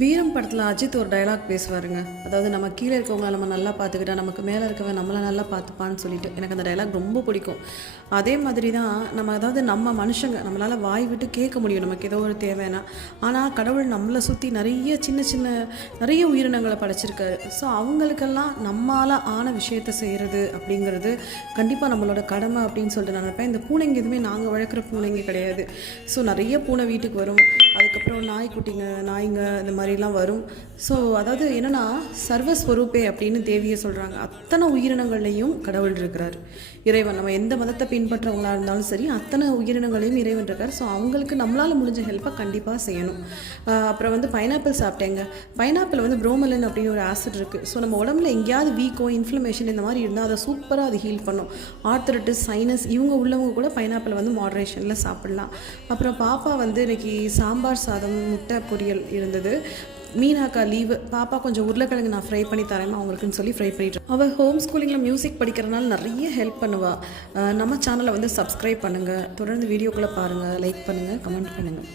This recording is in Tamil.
வீரம் படத்தில் அஜித் ஒரு டயலாக் பேசுவாருங்க. அதாவது நம்ம கீழே இருக்கவங்கள நம்ம நல்லா பார்த்துக்கிட்டா நமக்கு மேலே இருக்கவன் நம்மளை நல்லா பார்த்துப்பான்னு சொல்லிட்டு எனக்கு அந்த டயலாக் ரொம்ப பிடிக்கும். அதே மாதிரி தான் அதாவது நம்ம மனுஷங்க நம்மளால் வாய் விட்டு கேட்க முடியும் நமக்கு ஏதோ ஒரு தேவைன்னா. ஆனால் கடவுள் நம்மளை சுற்றி நிறைய சின்ன சின்ன நிறைய உயிரினங்களை படைச்சிருக்காரு. ஸோ அவங்களுக்கெல்லாம் நம்மளால் ஆன விஷயத்தை செய்கிறது அப்படிங்கிறது கண்டிப்பாக நம்மளோட கடமை அப்படின்னு சொல்லிட்டு நான் நினைப்பேன். இந்த பூனைங்க எதுவுமே நாங்கள் வளர்க்குற பூனைங்க கிடையாது. ஸோ நிறைய பூனை வீட்டுக்கு வரும், அதுக்கப்புறம் நாய்க்குட்டிங்க நாய்ங்க இந்த மாதிரிலாம் வரும். ஸோ அதாவது என்னென்னா சர்வஸ்வரூபே அப்படின்னு தேவியை சொல்கிறாங்க. அத்தனை உயிரினங்கள்லையும் கடவுள் இருக்கிறார், இறைவன். நம்ம எந்த மதத்தை பின்பற்றவங்களாக இருந்தாலும் சரி அத்தனை உயிரினங்களையும் இறைவன் இருக்கார். ஸோ அவங்களுக்கு நம்மளால் முடிஞ்ச ஹெல்ப்பை கண்டிப்பாக செய்யணும். அப்புறம் பைனாப்பிள் சாப்பிட்டேங்க. பைனாப்பிள் புரோமலின் அப்படின்னு ஒரு ஆசிட் இருக்குது. ஸோ நம்ம உடம்புல எங்கேயாவது வீக்கோ இன்ஃப்ளமேஷன் இந்த மாதிரி இருந்தால் அதை சூப்பராக அது ஹீல் பண்ணும். ஆர்த்தரைட்டிஸ் சைனஸ் இவங்க உள்ளவங்க கூட பைனாப்பிள் மாடரேஷனில் சாப்பிட்லாம். அப்புறம் பாப்பா இன்னைக்கு சாம்பார் சாதம் முட்டை பொரியல் இருந்தது. மீனாக்கா லீவு, பாப்பா கொஞ்சம் உருளைக்கிழங்கு நான் ஃப்ரை பண்ணி தரேன் அவங்களுக்குன்னு சொல்லி ஃப்ரை பண்ணிட்டு அவள் ஹோம் ஸ்கூலிங்கில் மியூசிக் படிக்கிறனால நிறைய ஹெல்ப் பண்ணுவாள். நம்ம சேனலை சப்ஸ்கிரைப் பண்ணுங்கள், தொடர்ந்து வீடியோக்குள்ளே பாருங்கள், லைக் பண்ணுங்கள், கமெண்ட் பண்ணுங்கள்.